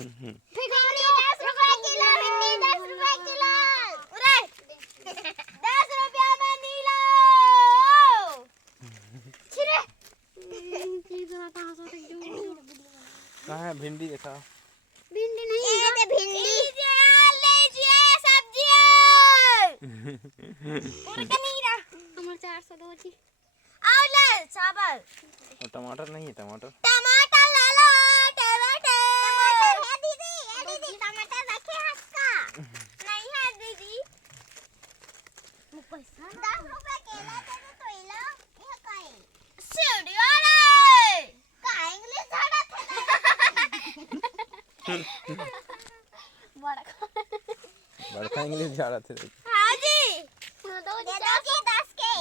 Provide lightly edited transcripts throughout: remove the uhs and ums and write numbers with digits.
भिंडी 10 रुपए किलो, भिंडी 10 रुपए किलो। उरे 10 रुपया में नीला। छिरे कहाँ है भिंडी? देखा भिंडी नहीं, ये दे भिंडी। लीजिए सब्जी। पूरा नीला। हमर 400 दो जी। आओ ले चावल। और टमाटर नहीं है? टमाटर टमाटर ला लो। टमाटर है दीदी, ये दीदी टमाटर रखे हाथ का। नहीं है दीदी। पैसा 10 रुपए केला दे दे तो इला। ये काई सीढ़ी वाले का इंग्लिश झाड़ा थे। बड़का इंग्लिश जा रहा थे। हाँ जी दो जी 10 के।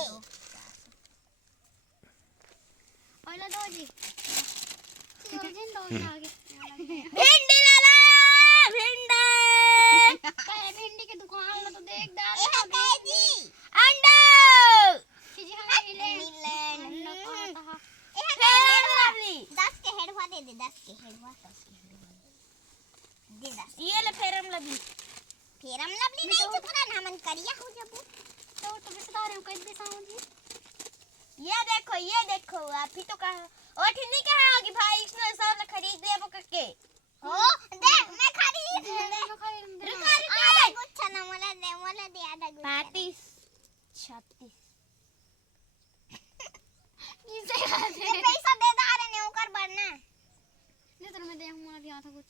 ओला दो जी। भिंडी ला ला भिंडी। भिंडी के दुकान में तो देख डाल जी। अंडा जी हमें मिले 10 के हेडवा दे दे। 10 के हेडवा दे 10। ये ले फेरम लबली नहीं चुतरा ना मन करिया हो जब तो बता रहे हो कैसे साहब जी। ये देखो आप ही तो कहा और नहीं कहा कि भाई इसने सब खरीद दे वो करके हो दे मैं खरीद रुका कुछ ना मला दे आधा 35 36 किसे पैसा दे दा रहे ने ओकर बढ़ना ले तो मैं दे हूं अभी आधा कुछ